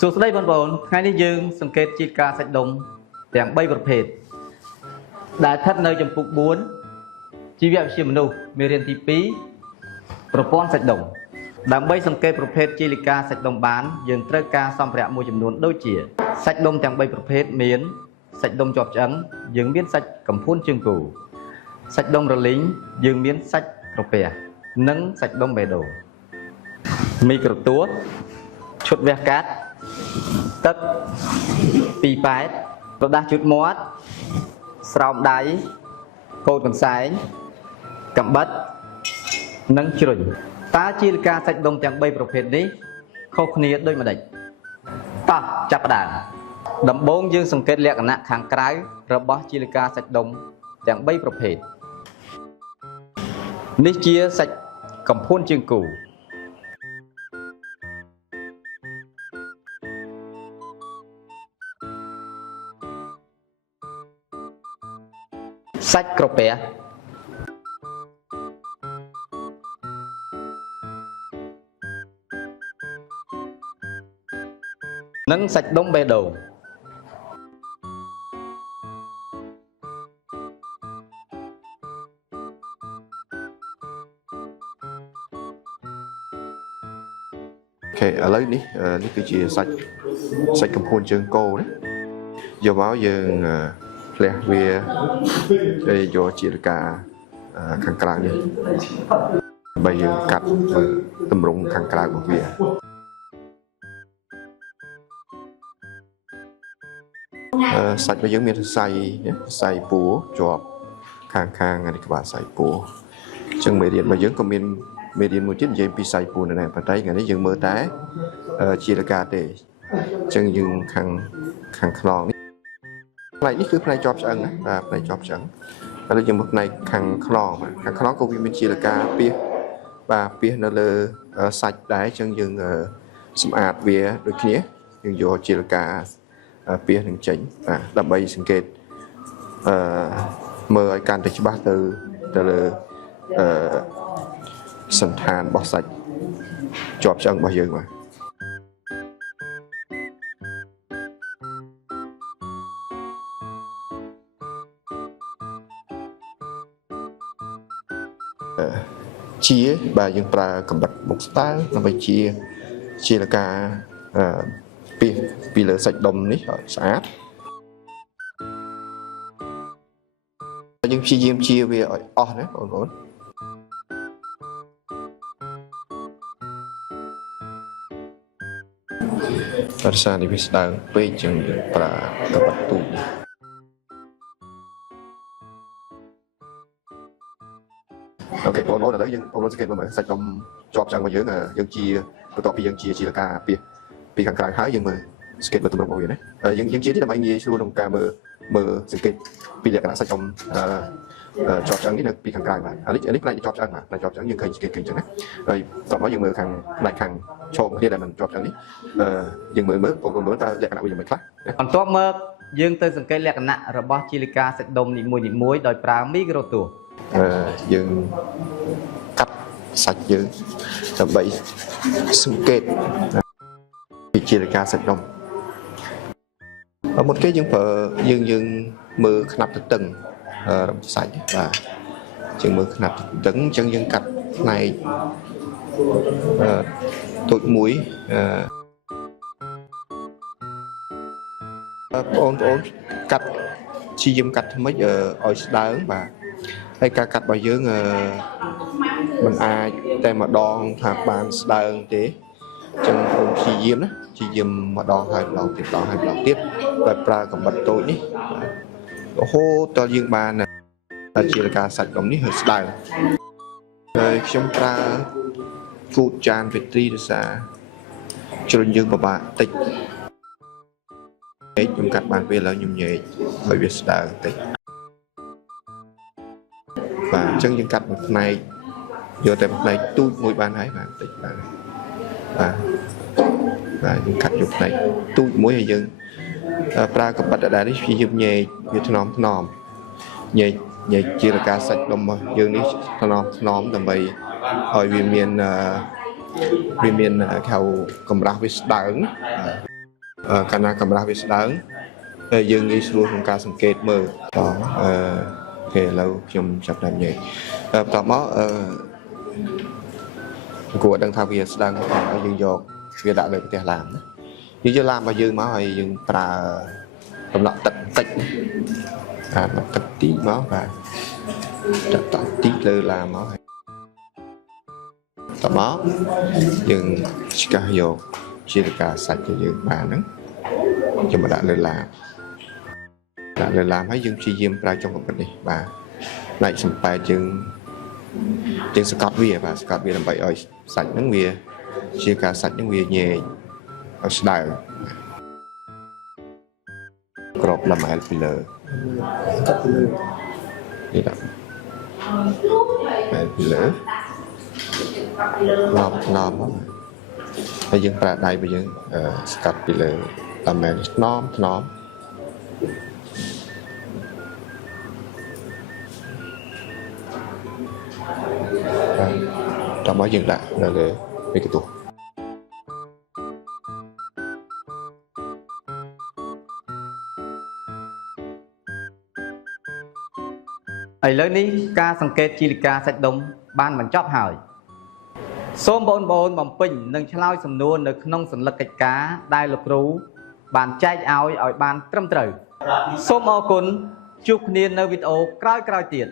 សួស្តីបងប្អូនថ្ងៃនេះយើងសង្កេតជាតិការសាច់ដុំទាំង3ប្រភេទដែលស្ថិតនៅចំពុក4ជីវវិទ្យាមនុស្សមេរៀនទី2ប្រព័ន្ធសាច់ដុំដើម្បីសង្កេតប្រភេទជាលិកាសាច់ដុំបានយើងត្រូវការសម្ភារៈមួយចំនួនដូចជាសាច់ដុំទាំង3ប្រភេទមានសាច់ដុំជាប់ឆ្អឹងយើងមានសាច់កំភួនជើងគោសាច់ដុំរលីងយើងមានសាច់ក្រពះនិងសាច់ដុំបេះដូងមីក្រូទស្សន៍ឈុតវះកាត់ទឹកពីប៉ែតក្រដាសជូតមាត់ស្រោមដៃកូនកន្សែងកំបិតនិងជ្រុញតើជាលិកាសាច់ដុំទាំង3ប្រភេទនេះខុសគ្នាដូចម្តេចតោះចាប់ផ្ដើមដំបូងយើងសង្កេតលក្ខណៈខាងក្រៅរបស់ជាលិកាសាច់ដុំទាំង3ប្រភេទនេះជាសាច់កំភួនជើងគោសាច់ក្រពះនិងសាច់ដុំបេះដូងអូខេឥឡូវនេះគឺជាសាច់កំភួនជើងគោណាយកមកយើងផ្លះវាហើយយកជាលិកាខាងក្រៅនេះដើម្បីយើងកាត់តម្រង់ខាងក្រៅរបស់វាសាច់របស់យើងមានសរសៃពួរជាប់ខាងនេះក្បាលសរសៃពួរអញ្ចឹងមេរៀនរបស់យើងក៏មានមេរៀនមួយទៀតនិយាយពីសរសៃពួរនៅដែរប៉ុន្តែថ្ងៃនេះយើងមើលតែជាលិកាទេអញ្ចឹងយើងខាងខ្នងនេះផ្នែកនេះគឺផ្នែកជាប់ឆ្អឹងណាបាទផ្នែកជាប់ឆ្អឹងឥឡូវយើងមើលផ្នែកខាងខ្នងក៏វាមានជាលិកាពាសបាទពាសនៅលើសាច់ដែរអញ្ចឹងយើងសម្អាតវាដូចគ្នាយើងយកជាលិកាពាសនឹងចេញបាទដើម្បីសង្កេតមើលឲ្យកាន់តែច្បាស់ទៅលើសន្តានរបស់សាច់ជាប់ឆ្អឹងរបស់យើងបាទជាបាទយើងប្រើកំបិតមុខស្តើងដើម្បីជាលកាពីលើសាច់ដុំនេះឲ្យស្អាតយើងព្យាយាមជាវាឲ្យអស់ណាបងប្អូនប្រសានេះវាស្ដើងពេកចឹងប្រើកំបិតទូចអូខេបងប្អូនឥឡូវយើងបងប្អូនសង្កេតមើលសាច់ដុំជាប់ឆ្អឹងរបស់យើងជាបន្ទាប់ពីយើងជាលកាពីខាងក្រៅហើយយើងមើលសង្កេតមើលទម្រង់របស់វាណាយើងជាទីដើម្បីងាយស្រួលក្នុងការមើលសង្កេតពីលក្ខណៈសាច់ដុំជាប់ឆ្អឹងនេះនៅពីខាងក្រៅបាទនេះផ្នែកជាប់ឆ្អឹងបាទផ្នែកជាប់ឆ្អឹងយើងឃើញសង្កេតឃើញចឹងណាហើយបន្តមកយើងមើលផ្នែកខាងឈោមគ្នាដែលមិនជាប់ឆ្អឹងនេះយើងមើលបងប្អូនមើលតើលក្ខណៈវាយ៉ាងម៉េចខ្លះបន្ទាប់មកយើងទៅសង្កេតលក្ខណៈរបស់ជាលិកាសាច់ដុំនីមួយៗដោយប្រើមីក្រូទស្សន៍យើងកាត់សាច់យើងដើម្បីសង្កេតពីជាលិកាសាច់ដុំមុនគេយើងប្រើយើងមើលខ្នាប់ទទឹងរបស់សាច់បាទយើងមើលខ្នាប់ទទឹងអញ្ចឹងយើងកាត់ផ្នែកតូចមួយបងប្អូនកាត់ជាយាមកាត់ថ្មិចឲ្យស្ដើងបាទហើយការកាត់របស់យើងមិនអាចតែម្ដងថាបានស្ដើងទេអញ្ចឹងបងព្យាយាមណាព្យាយាមម្ដងហើយម្ដងទៀតម្ដងហើយម្ដងទៀតដោយប្រើកំបិតតូចនេះរហូតដល់យើងបានជាលិកាសាច់ដុំនេះហើយស្ដើងហើយខ្ញុំប្រើគូតចានវេទ្រីដោយសារជ្រុញយើងពិបាកតិចខ្ញុំកាត់បានពេលឥឡូវខ្ញុំញែកឲ្យវាស្ដើងតិចបាទអញ្ចឹងយើងកាត់មួយផ្នែកយកតែផ្នែកទូចមួយបានហើយបាទតិចបាទយើងកាត់យកផ្នែកទូចមួយហើយយើងប្រើកំបិតដដែលនេះយើងញែកវាថ្នមញែកជាលកាសាច់ដុំរបស់យើងនេះថ្នមដើម្បីឲ្យវាមានគេហៅកម្រាស់វាស្ដើង កាលណាកម្រាស់វាស្ដើងហើយយើងងាយស្រួលក្នុងការសង្កេតមើលតគេឥឡូវខ្ញុំចាប់តាមនិយាយបន្ទាប់មកគួរដឹងថាវាស្ដើងហើយយើងយកវាដាក់លើផ្ទះឡានណាយើងយកឡានរបស់យើងមកហើយយើងប្រើកំណត់ទឹកបន្តិចទឹកទីមកបាទទឹកទីលើឡានមកហើយតមកយើងឆ្កាស់យកជាការសាច់របស់យើងបានហ្នឹងខ្ញុំមកដាក់លើឡានហើយយើងព្យាយាមប្រើចុងកាពិតនេះបាទផ្នែកសំប៉ែតយើងសកាត់វាបាទសកាត់វាដើម្បីឲ្យសាច់ហ្នឹងវាជាការសាច់ហ្នឹងវាញែកឲ្យស្ដើងក្របឡាម៉ែលពីលើកាត់ពីលើនេះដាក់ពីលើថ្នមហើយយើងប្រើដៃរបស់យើងស្កាត់ពីលើឡាម៉ែលថ្នមតោះមកយើងដាក់នៅលើមីកន្ទុះឥឡូវនេះការសង្កេតជីလိកាសាច់ដុំបានបញ្ចប់ហើយសូមបងប្អូនបំពេញនិងឆ្លើយសំណួរនៅក្នុងសញ្ញាកិច្ចការដែលលោកគ្រូបានចែកឲ្យបានត្រឹមត្រូវសូមអរគុណជួបគ្នានៅវីដេអូក្រោយៗទៀត